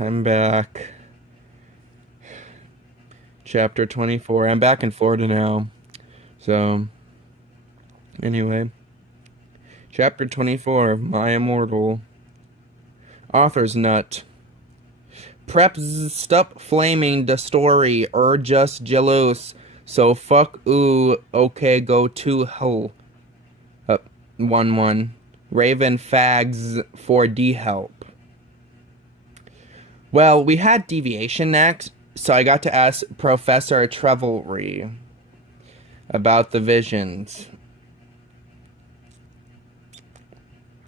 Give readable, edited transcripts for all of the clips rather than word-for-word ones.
I'm back. Chapter 24. I'm back in Florida now. So, anyway. Chapter 24 of My Immortal. Author's Nut. Preps stop flaming the story or just jealous. So fuck ooh, okay, go to hell. 1-1. Raven fags for D-help. Well, we had deviation next, so I got to ask Professor Trevelry about the visions.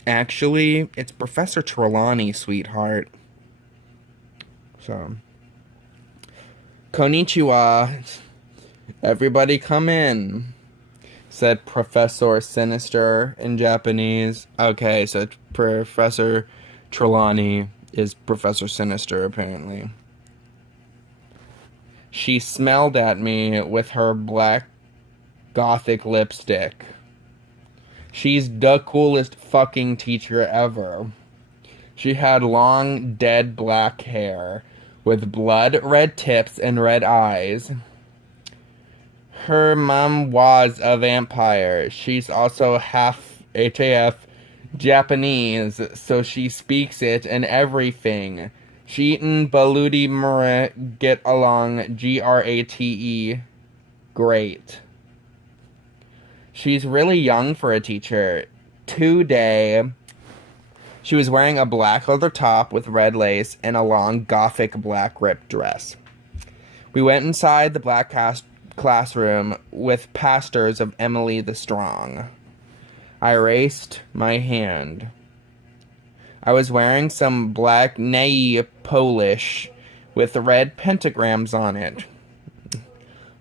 Actually, it's Professor Trelawney, sweetheart. So, Konnichiwa. Everybody come in, said Professor Sinister in Japanese. Okay, so Professor Trelawney is Professor Sinister, apparently. She smelled at me with her black gothic lipstick. She's the coolest fucking teacher ever. She had long, dead black hair with blood red tips and red eyes. Her mom was a vampire. She's also half HAF Japanese, so she speaks it and everything. Sheetan Baludi Murray get along GRATE. Great. She's really young for a teacher. Today, she was wearing a black leather top with red lace and a long gothic black ripped dress. We went inside the black classroom with pastors of Emily the Strong. I raised my hand. I was wearing some black nae Polish with red pentagrams on it.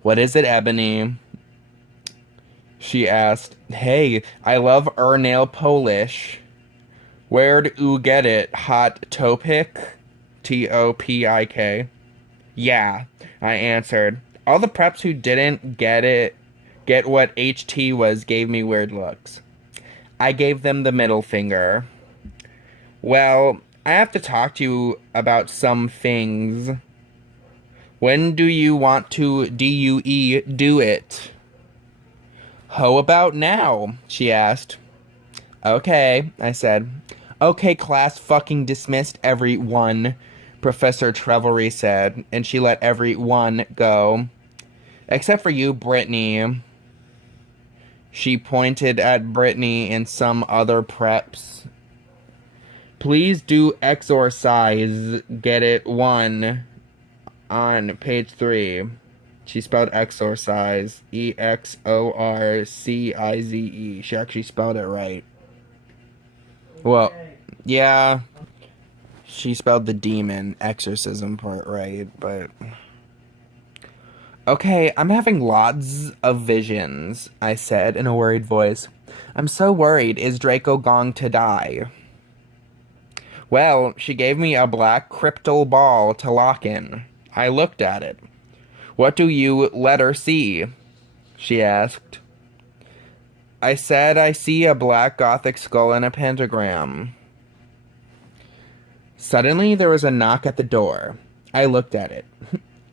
What is it, Ebony? She asked. Hey, I love nail Polish. Where'd oo get it? Hot Topik? Topik? Yeah, I answered. All the preps who didn't get what HT was, gave me weird looks. I gave them the middle finger. Well, I have to talk to you about some things. When do you want to DUE do it? How about now? She asked. Okay, I said. Okay, class fucking dismissed, everyone, Professor Trevelry said, and she let everyone go. Except for you, Brittany. She pointed at Brittany and some other preps. Please do exorcise, get it, 1, on page 3. She spelled exorcise, EXORCIZE. She actually spelled it right. Well, yeah, she spelled the demon exorcism part right, but... Okay, I'm having lots of visions, I said in a worried voice. I'm so worried. Is Draco going to die? Well, she gave me a black crystal ball to lock in. I looked at it. What do you let her see? She asked. I said I see a black gothic skull and a pentagram. Suddenly, there was a knock at the door. I looked at it.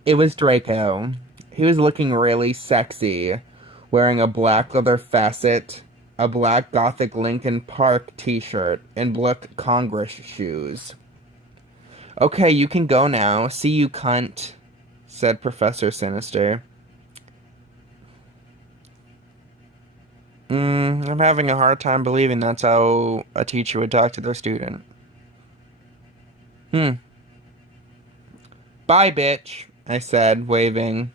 It was Draco. He was looking really sexy, wearing a black leather facet, a black gothic Linkin Park t-shirt, and black Congress shoes. Okay, you can go now. See you, cunt, said Professor Sinister. I'm having a hard time believing that's how a teacher would talk to their student. Bye, bitch, I said, waving.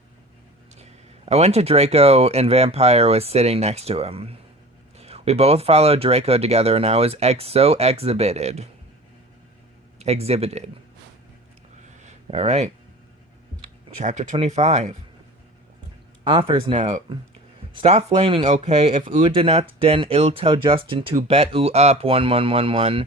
I went to Draco, and Vampire was sitting next to him. We both followed Draco together, and I was so exhibited. Alright. Chapter 25. Author's note. Stop flaming, okay? If oo did not, then I'll tell Justin to bet oo up 1111.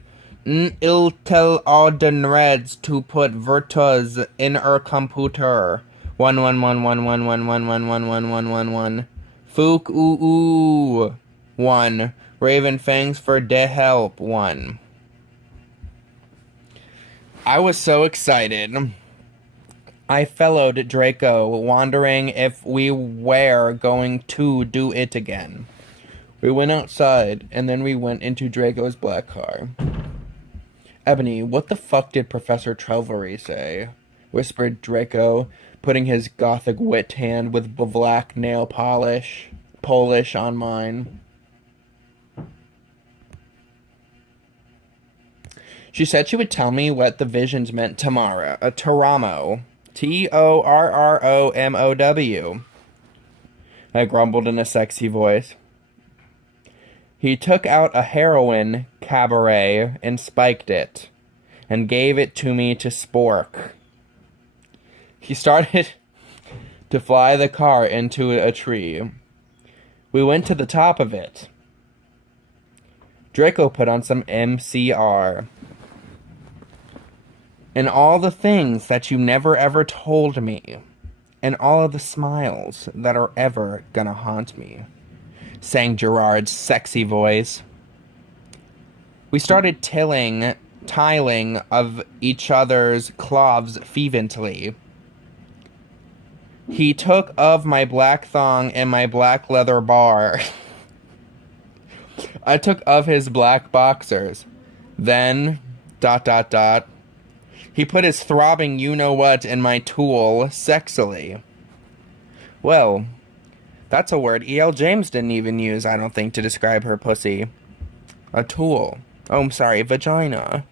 I'll tell all the reds to put Virtus in our computer. 111111111111. Fook ooh. 1. Raven Fangs for de help. 1. I was so excited. I followed Draco, wondering if we were going to do it again. We went outside, and then we went into Draco's black car. Ebony, what the fuck did Professor Trelvery say? Whispered Draco, putting his gothic wit hand with black nail polish on mine. She said she would tell me what the visions meant tomorrow. Toramo. Torromow. I grumbled in a sexy voice. He took out a heroin cabaret and spiked it, and gave it to me to spork. He started to fly the car into a tree. We went to the top of it. Draco put on some MCR. And all the things that you never ever told me, and all of the smiles that are ever gonna haunt me, sang Gerard's sexy voice. We started tiling of each other's cloths fervently. He took of my black thong and my black leather bar. I took of his black boxers. Then, ... He put his throbbing you-know-what in my tool sexily. Well, that's a word E.L. James didn't even use, I don't think, to describe her pussy. A tool. Oh, I'm sorry, vagina.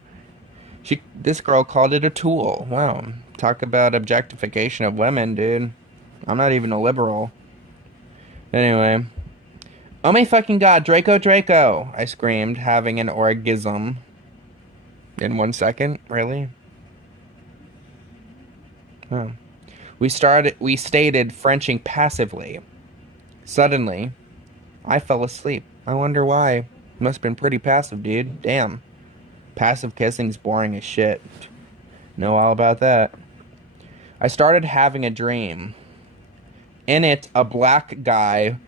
This girl called it a tool. Wow. Talk about objectification of women, dude. I'm not even a liberal. Anyway. Oh my fucking god, Draco! I screamed, having an orgasm. In 1 second? Really? Oh. We stated Frenching passively. Suddenly, I fell asleep. I wonder why. Must have been pretty passive, dude. Damn. Passive kissing's boring as shit. Know all about that. I started having a dream. In it, a black guy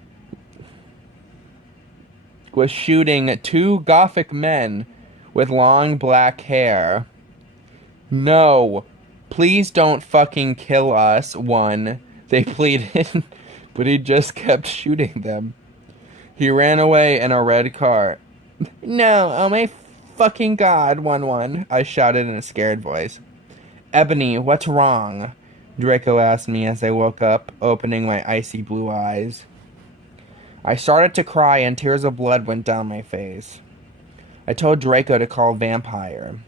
was shooting 2 gothic men with long black hair. No. Please don't fucking kill us, one. They pleaded, but he just kept shooting them. He ran away in a red car. No, oh my fucking god, 1-1, I shouted in a scared voice. Ebony, what's wrong? Draco asked me as I woke up, opening my icy blue eyes. I started to cry and tears of blood went down my face. I told Draco to call Vampire.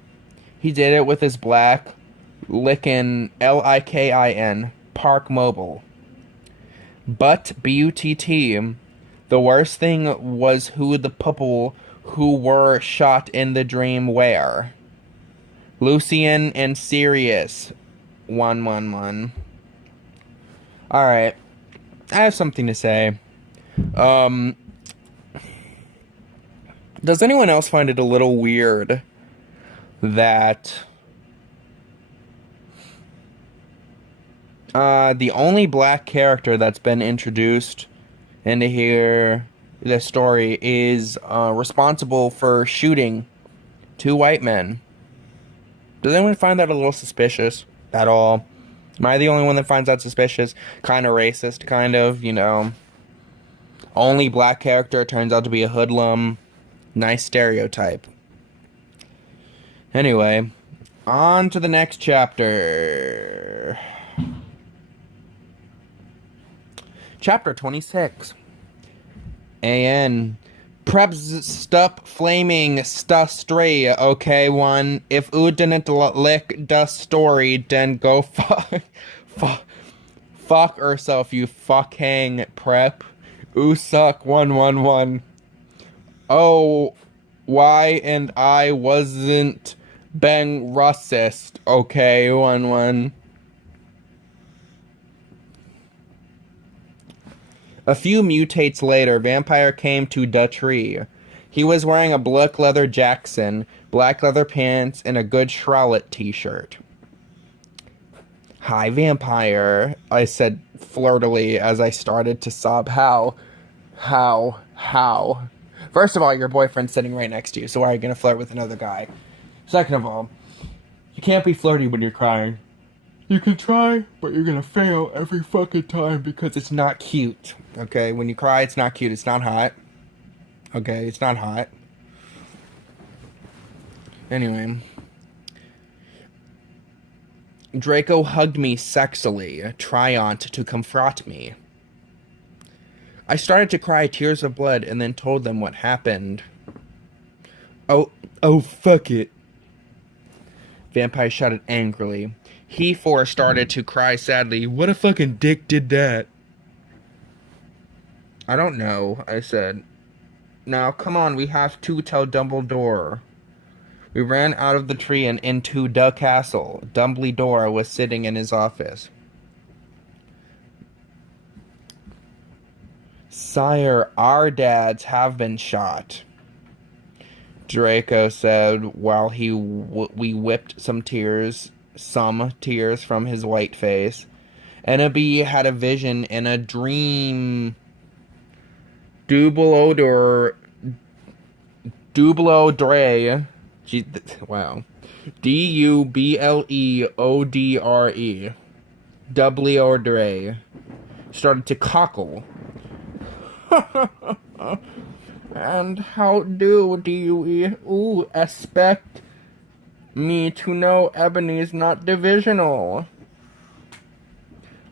He did it with his black, lickin' Likin, Park Mobile. But, B-U-T-T, the worst thing was who the people who were shot in the dream were. Lucian and Sirius. 111. Alright. I have something to say. Does anyone else find it a little weird that the only black character that's been introduced into here, this story, is responsible for shooting 2 white men? Does anyone find that a little suspicious at all? Am I the only one that finds that suspicious? Kind of racist, kind of, you know. Only black character turns out to be a hoodlum. Nice stereotype. Anyway, on to the next chapter. Chapter 26. AN. Prebs stup flaming stray, okay, one. If oo didn't lick the story, then go fuck herself, you fucking prep. Oo suck, 111. Oh, why and I wasn't being racist, okay, 11. A few mutates later, Vampire came to the tree. He was wearing a black leather Jackson, black leather pants, and a good Charlotte t-shirt. Hi, Vampire, I said flirtily as I started to sob. How? First of all, your boyfriend's sitting right next to you, so why are you gonna flirt with another guy? Second of all, you can't be flirty when you're crying. You can try, but you're gonna fail every fucking time because it's not cute. Okay, when you cry, it's not cute. It's not hot. Okay, it's not hot. Anyway. Draco hugged me sexily, trying to confront me. I started to cry tears of blood and then told them what happened. Oh, fuck it. Vampire shouted angrily. He started to cry sadly. What a fucking dick did that? I don't know, I said. Now, come on, we have to tell Dumbledore. We ran out of the tree and into the castle. Dumbledore was sitting in his office. Sire, our dads have been shot, Draco said while we whipped some tears from his white face. Ennaby had a vision in a dream. Dumbledore. Wow. Dubleodre. Dumbledore started to cockle. And how do you expect me to know Ebony's not divisional?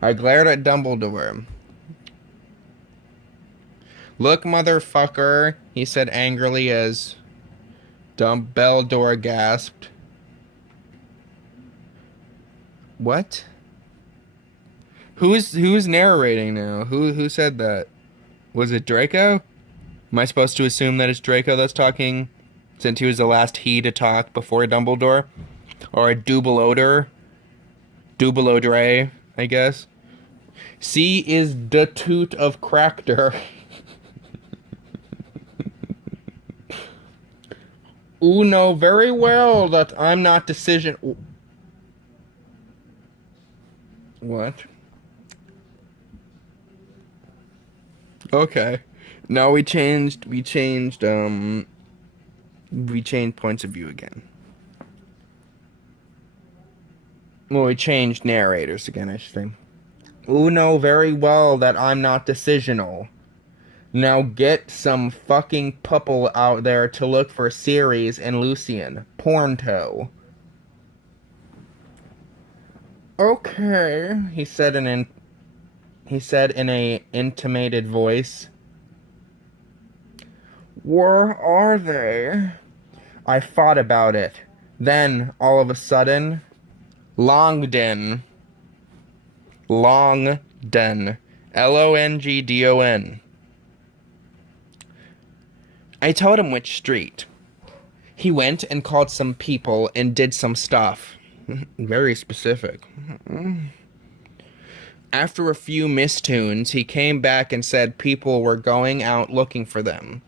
I glared at Dumbledore. Look, motherfucker, he said angrily as Dumbledore gasped. What? Who's narrating now? Who said that? Was it Draco? Am I supposed to assume that it's Draco that's talking, since he was the last he to talk before Dumbledore? Or a Dumbledore, I guess. C is the toot of Cractor. Ooh, know very well that I'm not decision. What? Okay. Now we changed points of view again. Well, we changed narrators again, I should say. Ooh, know very well that I'm not decisional. Now get some fucking pupple out there to look for Ceres and Lucian. Pornto. Okay, he said in a intimated voice. Where are they? I thought about it. Then, all of a sudden, Longdon. Longdon. Longdon. I told him which street. He went and called some people and did some stuff. Very specific. After a few mistunes, he came back and said people were going out looking for them.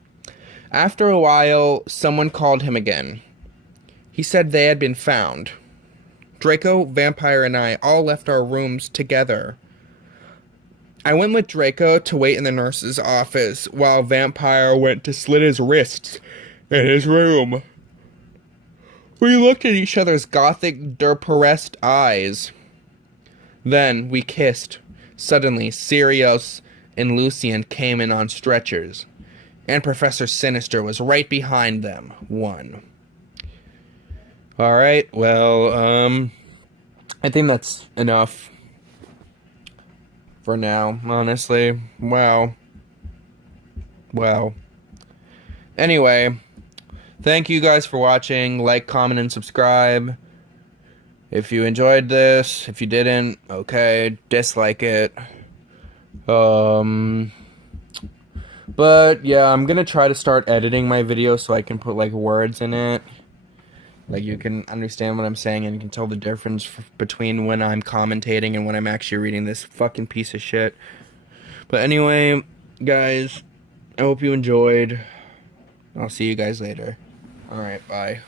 After a while, someone called him again. He said they had been found. Draco, Vampire, and I all left our rooms together. I went with Draco to wait in the nurse's office while Vampire went to slit his wrists in his room. We looked at each other's gothic, derperest eyes. Then we kissed. Suddenly, Sirius and Lucian came in on stretchers. And Professor Sinister was right behind them. Alright, well, I think that's enough for now, honestly. Wow. Anyway, thank you guys for watching. Like, comment, and subscribe. If you enjoyed this, if you didn't, okay, dislike it. But yeah, I'm gonna try to start editing my video so I can put like words in it. Like you can understand what I'm saying and you can tell the difference between when I'm commentating and when I'm actually reading this fucking piece of shit. But anyway, guys, I hope you enjoyed. I'll see you guys later. Alright, bye.